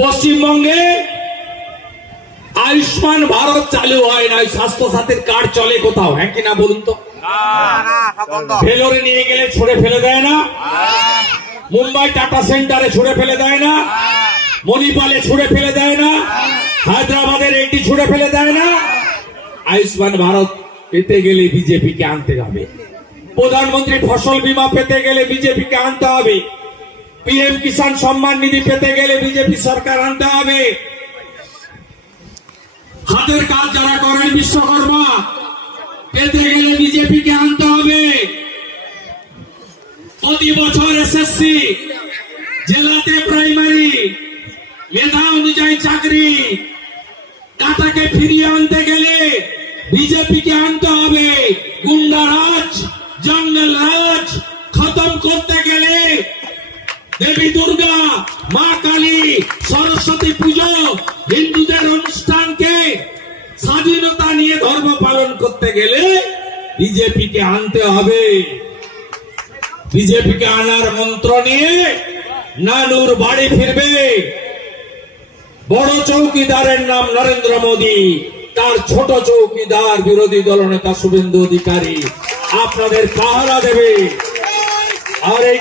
পশ্চিমবঙ্গে আয়ুষ্মান ভারত চালু হয় না, স্বাস্থ্য সাথীর কার্ড চলে কোথাও? হ্যাঁ কিনা বলুন তো? ভেলোরে নিয়ে গেলে ছুড়ে ফেলে দেয় না? মুম্বাই টাটা সেন্টারে ছুড়ে ফেলে দেয় না? মণিপালে ছুড়ে ফেলে দেয় না? হায়দ্রাবাদের এটি ছুড়ে ফেলে দেয় না? আয়ুষ্মান ভারত পেতে গেলে বিজেপিকে আনতে হবে। প্রধানমন্ত্রী ফসল বীমা পেতে গেলে বিজেপিকে আনতে হবে। পিএম কিষাণ সম্মান নিধি পেতে গেলে বিজেপি সরকার আনতে হবে। হাতের কাজ যারা করেন বিশ্বকর্মা পেতে গেলে বিজেপিকে আনতে হবে। প্রতি বছর এসএসসি, জেলাতে প্রাইমারি, মেধা অনুযায়ী চাকরি, টাটাকে ফিরিয়ে আনতে গেলে বিজেপিকে আনতে হবে। গুন্ডারাজ, জঙ্গল রাজ খতম করতে গেলে দেবী দুর্গা, মা কালী, সরস্বতী পুজো, হিন্দুদের অনুষ্ঠানকে স্বাধীনতা নিয়ে ধর্ম পালন করতে গেলে বিজেপিকে আনতে হবে। বিজেপিকে আনার মন্ত্র নিয়ে নানুর বাড়ি ফিরবে। বড় চৌকিদারের নাম নরেন্দ্র মোদী, তার ছোট চৌকিদার বিরোধী দলনেতা শুভেন্দু অধিকারী আপনাদের পাহারা দেবে। আর এই